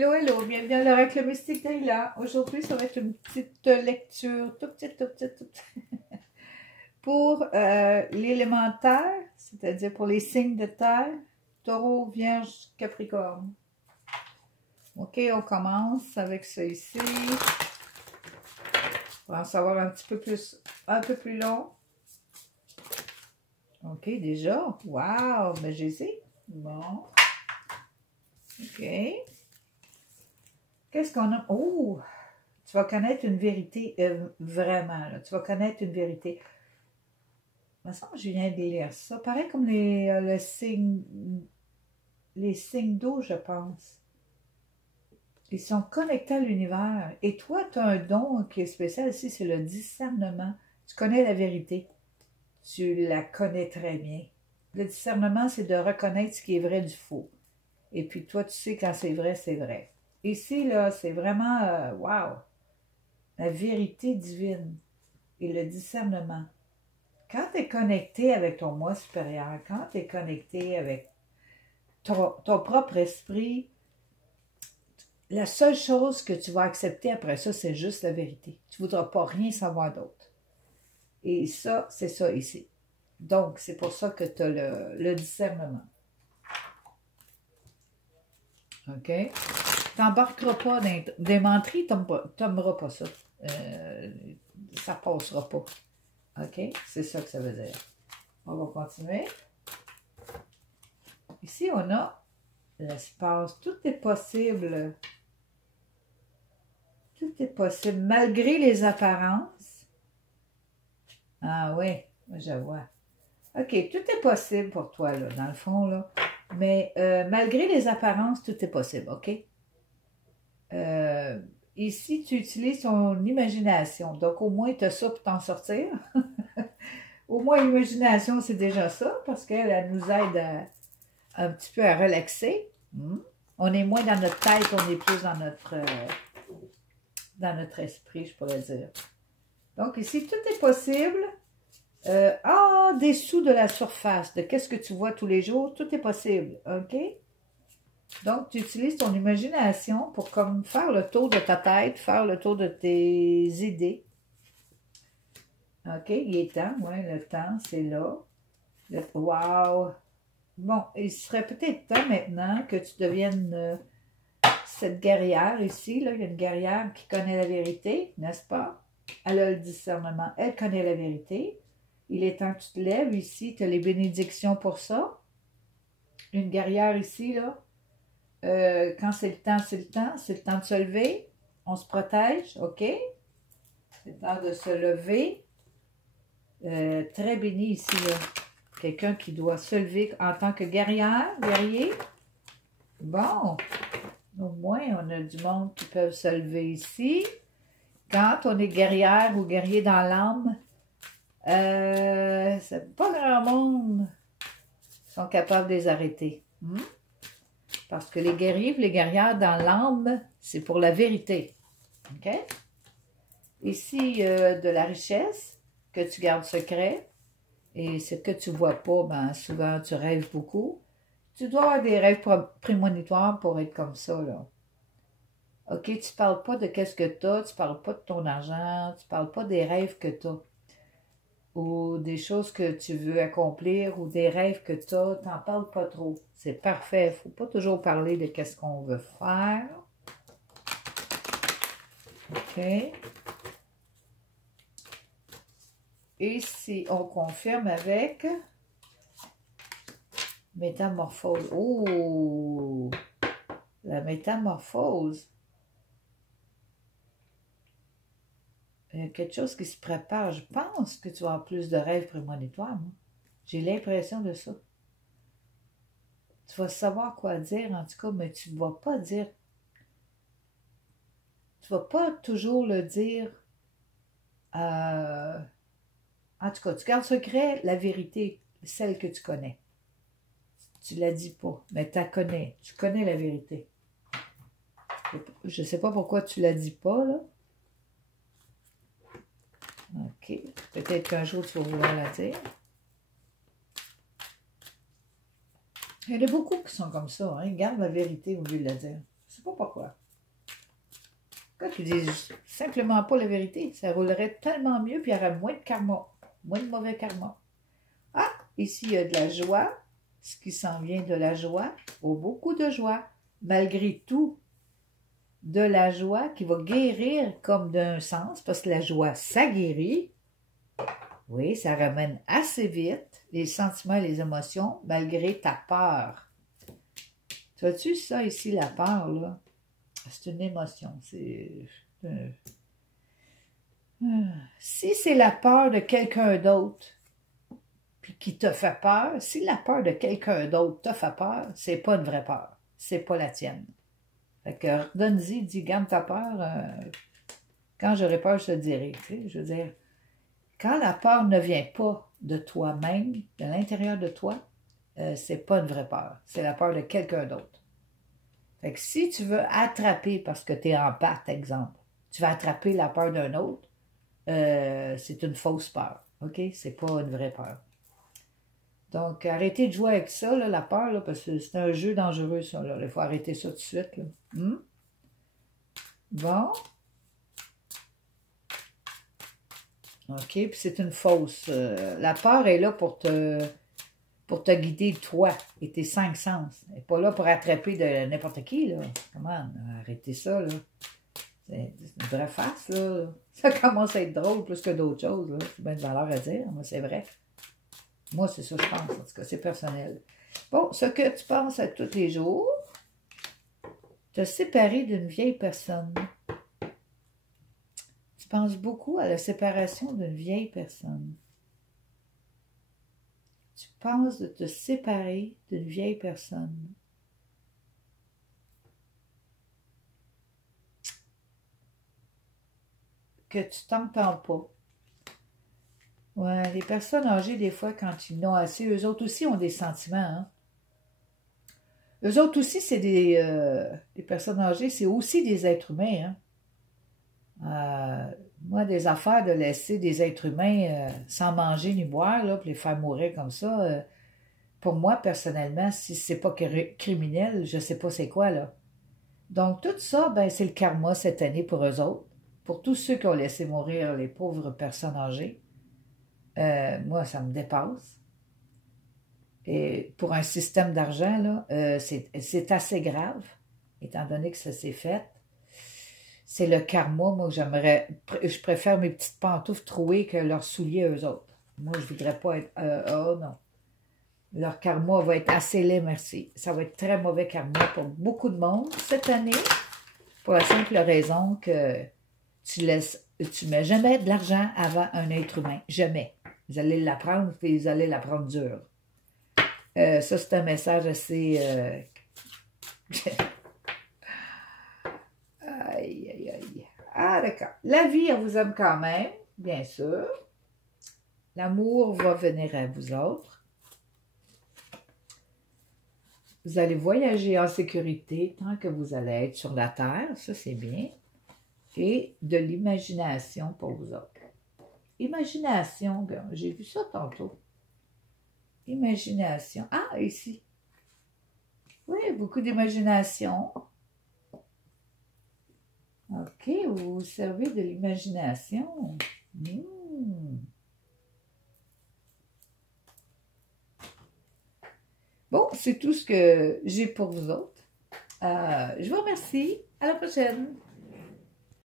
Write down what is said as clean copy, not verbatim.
Hello, hello, bienvenue à l'Oracle Mystique d'Aïla. Aujourd'hui, ça va être une petite lecture, toute petite, pour l'élémentaire, c'est-à-dire pour les signes de terre, Taureau, Vierge, Capricorne. Ok, on commence avec ça ici. On va en savoir un petit peu plus, un peu plus long. Ok, déjà, wow, mais j'ai essayé. Bon, ok. Qu'est-ce qu'on a? Oh! Tu vas connaître une vérité, vraiment, là. Tu vas connaître une vérité. Il me semble que je viens de lire ça. Pareil comme les signes d'eau, je pense. Ils sont connectés à l'univers. Et toi, tu as un don qui est spécial ici, c'est le discernement. Tu connais la vérité. Tu la connais très bien. Le discernement, c'est de reconnaître ce qui est vrai du faux. Et puis toi, tu sais quand c'est vrai, c'est vrai. Ici, là, c'est vraiment, wow, la vérité divine et le discernement. Quand tu es connecté avec ton moi supérieur, quand tu es connecté avec ton propre esprit, la seule chose que tu vas accepter après ça, c'est juste la vérité. Tu ne voudras pas rien savoir d'autre. Et ça, c'est ça ici. Donc, c'est pour ça que tu as le discernement. OK? Tu n'embarqueras pas dans des menteries, tu n'aimeras pas ça. Ça ne passera pas. OK? C'est ça que ça veut dire. On va continuer. Ici, on a l'espace. Tout est possible. Tout est possible, malgré les apparences. Ah oui, je vois. OK, tout est possible pour toi, là, dans le fond, là. Mais malgré les apparences, tout est possible, OK? Ici, tu utilises ton imagination. Donc, au moins, tu as ça pour t'en sortir. Au moins, l'imagination, c'est déjà ça, parce qu'elle nous aide un petit peu à relaxer. On est moins dans notre tête, on est plus dans notre esprit, je pourrais dire. Donc, ici, tout est possible. Dessous de la surface, de qu'est-ce que tu vois tous les jours, tout est possible, OK? Donc, tu utilises ton imagination pour comme faire le tour de ta tête, faire le tour de tes idées. OK, il est temps, oui, le temps, c'est là. Wow! Bon, il serait peut-être temps maintenant que tu deviennes cette guerrière ici, là. Il y a une guerrière qui connaît la vérité, n'est-ce pas? Elle a le discernement, elle connaît la vérité. Il est temps que tu te lèves ici, tu as les bénédictions pour ça. Une guerrière ici, là. Quand c'est le temps, c'est le temps. C'est le temps de se lever. On se protège, OK? C'est le temps de se lever. Très béni ici, là. Quelqu'un qui doit se lever en tant que guerrière, guerrier. Bon. Au moins, on a du monde qui peut se lever ici. Quand on est guerrière ou guerrier dans l'âme, c'est pas grand monde qui sont capables de les arrêter. Parce que les guerriers et les guerrières dans l'âme, c'est pour la vérité. OK? Ici, de la richesse que tu gardes secret. Et ce que tu ne vois pas, ben, souvent tu rêves beaucoup. Tu dois avoir des rêves prémonitoires pour être comme ça, là. OK? Tu ne parles pas de qu'est-ce que tu as, tu ne parles pas de ton argent, tu ne parles pas des rêves que tu as. Ou des choses que tu veux accomplir, ou des rêves que tu as, tu n'en parles pas trop. C'est parfait. Il ne faut pas toujours parler de qu'est-ce qu'on veut faire. OK. Et si on confirme avec métamorphose. Oh! La métamorphose. Quelque chose qui se prépare. Je pense que tu vas avoir plus de rêves prémonitoires, moi. J'ai l'impression de ça. Tu vas savoir quoi dire, en tout cas, mais tu ne vas pas dire. Tu ne vas pas toujours le dire. En tout cas, tu gardes secret la vérité, celle que tu connais. Tu ne la dis pas, mais tu la connais. Tu connais la vérité. Je ne sais pas pourquoi tu ne la dis pas, là. OK. Peut-être qu'un jour, tu vas vouloir la dire. Il y en a beaucoup qui sont comme ça. Hein? Ils gardent la vérité au lieu de la dire. sais pas pourquoi. Quand ils disent simplement pas la vérité, ça roulerait tellement mieux, puis il y aurait moins de karma, moins de mauvais karma. Ah, ici, il y a de la joie, ce qui s'en vient de la joie, oh, beaucoup de joie, malgré tout, de la joie qui va guérir comme d'un sens, parce que la joie, ça guérit. Oui, ça ramène assez vite les sentiments et les émotions, malgré ta peur. Tu vois-tu ça ici, la peur, là? C'est une émotion. Si c'est la peur de quelqu'un d'autre, puis qui te fait peur, si la peur de quelqu'un d'autre te fait peur, c'est pas une vraie peur. C'est pas la tienne. Fait que donne-y, dis, garde ta peur. Quand j'aurai peur, je te dirai. Tu sais, je veux dire, quand la peur ne vient pas de toi-même, de l'intérieur de toi, c'est pas une vraie peur. C'est la peur de quelqu'un d'autre. Fait que si tu veux attraper, parce que tu es en pâte, exemple, tu vas attraper la peur d'un autre, c'est une fausse peur. OK? C'est pas une vraie peur. Donc, arrêtez de jouer avec ça, là, la peur, là, parce que c'est un jeu dangereux, ça. Là. Il faut arrêter ça tout de suite. Là. Bon. OK, puis c'est une fausse. La peur est là pour te guider, toi, et tes 5 sens. Elle n'est pas là pour attraper de n'importe qui, là. Comment? Arrêtez ça, là. C'est une vraie farce, là. Ça commence à être drôle plus que d'autres choses, là. C'est bien de valeur à dire, mais c'est vrai. Moi, c'est ça que je pense, en tout cas, c'est personnel. Bon, ce que tu penses à tous les jours, te séparer d'une vieille personne. Tu penses beaucoup à la séparation d'une vieille personne. Tu penses de te séparer d'une vieille personne. Que tu t'entends pas. Ouais, les personnes âgées, des fois, quand ils n'ont assez, eux autres aussi ont des sentiments. Hein? Eux autres aussi, c'est des personnes âgées, c'est aussi des êtres humains. Hein? Moi, des affaires de laisser des êtres humains sans manger ni boire, là, puis les faire mourir comme ça, pour moi, personnellement, si c'est pas criminel, je sais pas c'est quoi, là. Donc, tout ça, ben, c'est le karma cette année pour eux autres. Pour tous ceux qui ont laissé mourir les pauvres personnes âgées. Moi, ça me dépasse. Et pour un système d'argent, là, c'est assez grave, étant donné que ça s'est fait. C'est le karma, moi, je préfère mes petites pantoufles trouées que leurs souliers, eux autres. Moi, je voudrais pas être, oh non. Leur karma va être assez laid, merci. Ça va être très mauvais karma pour beaucoup de monde cette année, pour la simple raison que tu mets jamais de l'argent avant un être humain. Jamais. Vous allez l'apprendre, puis vous allez l'apprendre dur. Ça, c'est un message assez... Aïe, aïe, aïe. Ah, d'accord. La vie, elle vous aime quand même, bien sûr. L'amour va venir à vous autres. Vous allez voyager en sécurité tant que vous allez être sur la terre. Ça, c'est bien. Et de l'imagination pour vous autres. Imagination, j'ai vu ça tantôt. Imagination. Ah, ici. Oui, beaucoup d'imagination. OK, vous vous servez de l'imagination. Bon, c'est tout ce que j'ai pour vous autres. Je vous remercie. À la prochaine.